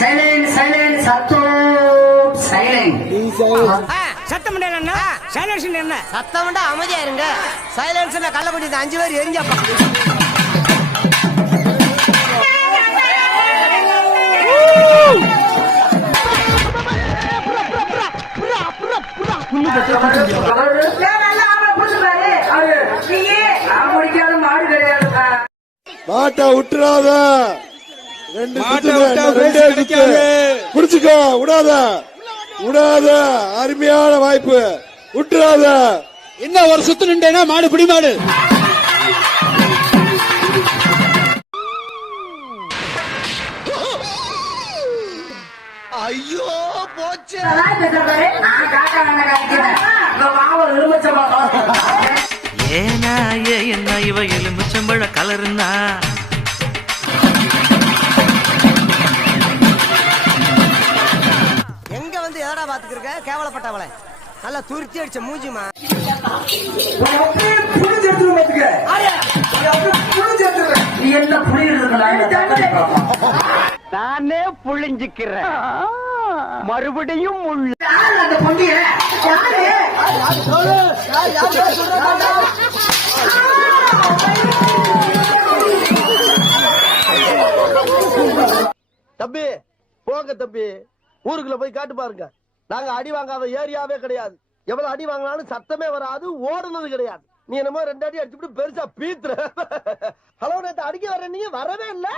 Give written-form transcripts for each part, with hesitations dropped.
Silent silent சத்தோ silent சத்தம் என்ன சைலன்ஸ் என்ன சத்தம் அமைதியா இருங்க. சைலன்ஸ் கள்ளக்குடி 5 பேர் எரிஞ்சப்பா. மாட்டை விட்டுறாத, புடிச்சுக்கோ, விடாத விடாத, அருமையான வாய்ப்பு, விட்டுறாத. என்ன ஒரு சுத்து நின்றேனா மாடு பிடி மாடு. ஐயோ போச்சு. ஏனா என்ன இவ எலுமிச்சம்பழ கலருன்னா எங்க வந்து எதடா பாத்துக்கிருக்க கேவலப்பட்டவளை. நல்லா துருத்தி அடிச்ச மூஞ்சிமா. நானே புளிஞ்சுக்கிறேன் மறுபடியும் உள்ள தம்பி போங்க தம்பி, ஊருக்குள்ள போய் காட்டு பாருங்க. நாங்க அடி வாங்காத ஏரியாவே கிடையாது. எவ்வளவு அடி வாங்கினாலும் சத்தமே வராது, ஓடுனது கிடையாது. நீ என்னமோ 2 அடி அடிச்சுட்டு பெருசா பீத்துற. ஹலோ, நேத்து அடிக்க வர நீங்க வரவே இல்ல.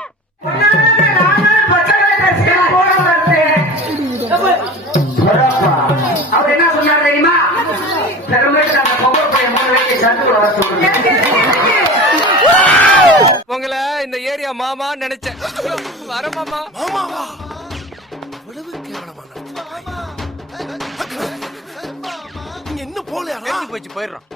அவர் என்ன சொன்னார் தெரியுமா? உங்களை இந்த ஏரியா மாமா நினைச்சேன். வர மாமா. என்ன போல போச்சு போயிடுறோம்.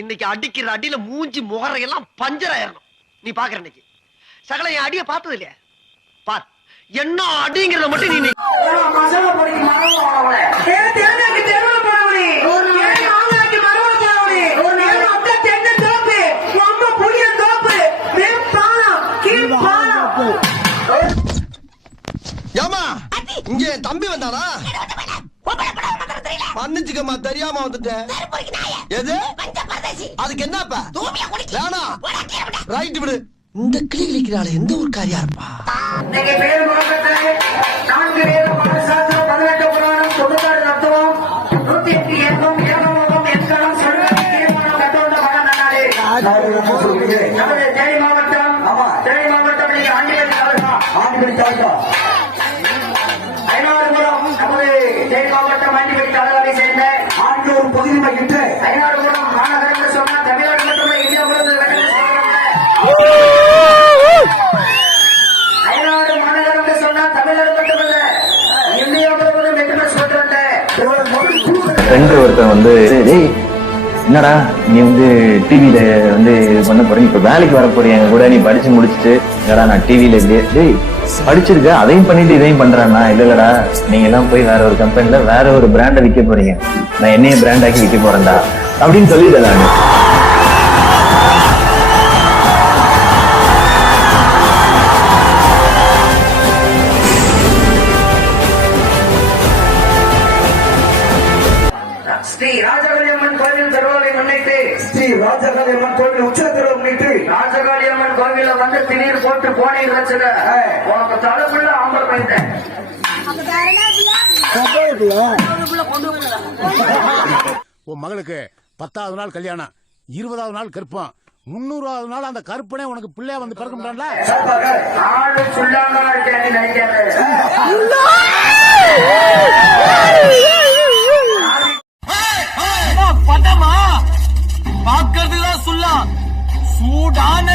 இன்னைக்கு அடிக்கிற அடியில மூஞ்சி முகரையெல்லாம் பஞ்சர் ஆயிரணும். நீ பாக்குற இன்னைக்கு சகல என் அடிய பார்த்தது இல்லையா? பார் என்ன அடிங்கிறத மட்டும் நீ ஏமா இங்க தம்பி வந்தானா? மன்னிச்சுக்கம்மா, தெரியாம வந்துட்டேன். எது அதுக்கு என்னப்பா? வேணா ரைட் விடு. இந்த கிளி கிளிக்கிறாள் எந்த ஒரு காரியா இருப்பா? மாவட்டம் ஆண்டிபட்டி தாலுகாவை சேர்ந்த ஆண்டூர் பகுதி மையத்து ஐநாடுகுளம் மாநகரம் சொன்ன தமிழ்நாடு மட்டுமே இந்தியா ஐநாடு மாநகரம் சொன்னா தமிழ்நாடு மட்டுமல்ல இந்தியா முழுவதும் மெட்ரோஸ் கொண்டு வந்த ஒருத்தன் வந்து என்னடா நீ வந்து டிவில வந்து இது பண்ண போற, இப்ப வேலைக்கு வர போறீங்க கூட, நீ படிச்சு முடிச்சுட்டு இல்லடா நான் டிவில டேய் படிச்சிருக்க அதையும் பண்ணிட்டு இதையும் பண்றானா? இல்லடா நீங்க எல்லாம் போய் வேற ஒரு கம்பெனில வேற ஒரு பிராண்ட விற்க போறீங்க, நான் என்னைய பிராண்ட் ஆக்கி விற்க போறேன்டா அப்படின்னு சொல்லிட்டேன் நானு. ஸ்ரீ ராஜகாளியம்மன் கோவில் திருவிழாவை முன்னிட்டு ஸ்ரீ ராஜகாளியம்மன் கோவில் உச்ச திருவிழா முன்னிட்டு ராஜகாளியம்மன் கோவில வந்து திடீர் போட்டு போனீங்க வச்சுக்க உனக்கு தடுப்புள்ள ஆம்பளை பையன் உன் மகளுக்கு 10வது நாள் கல்யாணம், 20வது நாள் கற்பம், 300வது நாள் அந்த கற்பனே உனக்கு பிள்ளையா வந்து பிறக்க முடியல. ஆளு சொல்லாம இருக்கேன்னு நினைக்காத. பட்டமா பாக்கிறதுதான் சொல்லா சூடான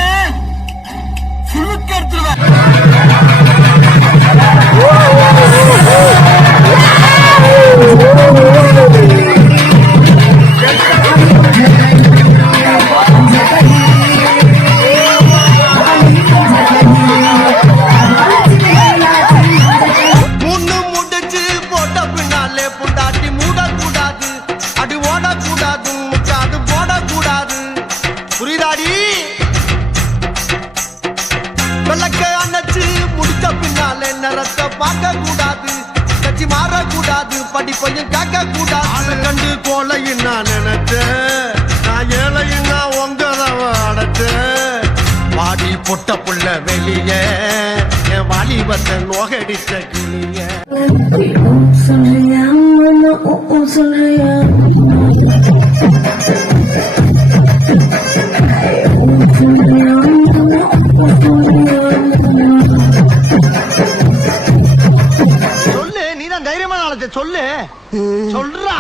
சுழுக்க எடுத்துருவேன். ஓடக்கூடாது கூடாது படிப்பையும் காக்க கூடாது கண்டு கோலையும் நான் நினைச்சேன் நான் ஏழையும் நான் உங்கதவ அடைச்சேன் வாடி பொட்ட புள்ள வெளியே என் வாலிபத்தை நோகடிச்ச கிளிய சொல்லு நீதான் தைரியமான ஆளத்தை சொல்லு சொல்றா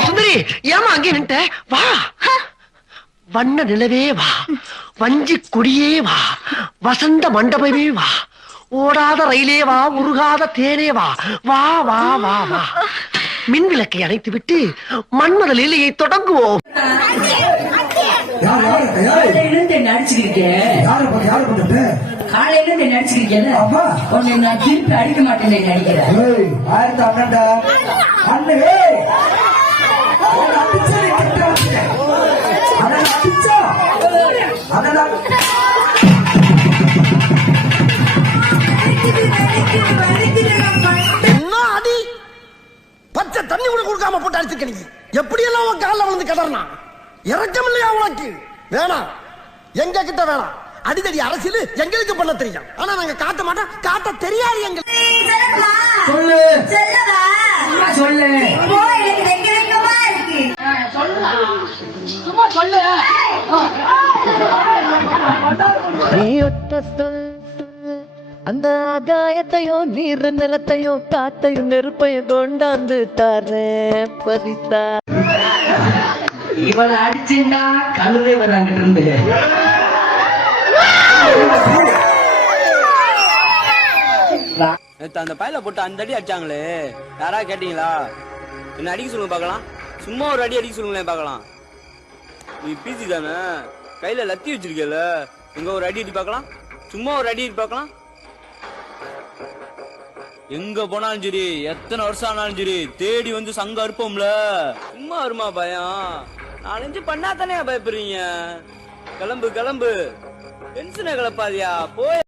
சுந்தரி ஏமா அங்கே நின்ட்ட வா வண்ண நிலவே வா வஞ்சி கொடியே வா வசந்த மண்டபமே வா ஓடாத ரயிலே வா உருகாத தேனே வா வா வா வா வா மின் விளக்கை அணைத்து விட்டு மன்மத லீலையை தொடங்குவோம் காலையில நடிச்சிருக்கேன் உன்னை நான் திருப்பி அடிக்க மாட்டேன் நடிக்கிறேன் என்ன அடி பச்சை தண்ணி கூட கொடுக்காம போட்டு அடிச்சிருக்க நீ எப்படி எல்லாம் உன் காலில் விழுந்து கதறனா இறக்கம் இல்லையா உனக்கு வேணாம் எங்க கிட்ட வேணாம் அடிதடி அரசியல் எங்களுக்கு பண்ண தெரியும் ஆனா நாங்க காட்ட மாட்டோம் காட்ட தெரியாது எங்களுக்கு சொல்லு சொல்லு சும்மா சொல்லு அந்த ஆகாயத்தையோ நீர் நிலத்தையோ காத்தையும் நெருப்பையும் கொண்டாந்து தாரேன் பரிசா இவளை அடிச்சுன்னா கழுவே வராங்க இருந்து அந்த பையில போட்டு அந்த அடி அடிச்சாங்களே யாரா கேட்டீங்களா என்ன அடிக்க சொல்லுங்க பாக்கலாம் சும்மா ஒரு அடி அடிக்க சொல்லுங்களேன் பாக்கலாம் நீ பீசி தானே கையில லத்தி வச்சிருக்கல எங்க ஒரு அடி அடி பார்க்கலாம் சும்மா ஒரு அடி அடி பார்க்கலாம் எங்க போனாலும் சரி எத்தனை வருஷம் ஆனாலும் சரி தேடி வந்து சங்கம் அறுப்போம்ல சும்மா வருமா பயம் நாலஞ்சு பண்ணா தானே பயப்படுறீங்க கிளம்பு கிளம்பு டென்ஷனை கிளப்பாதியா போய்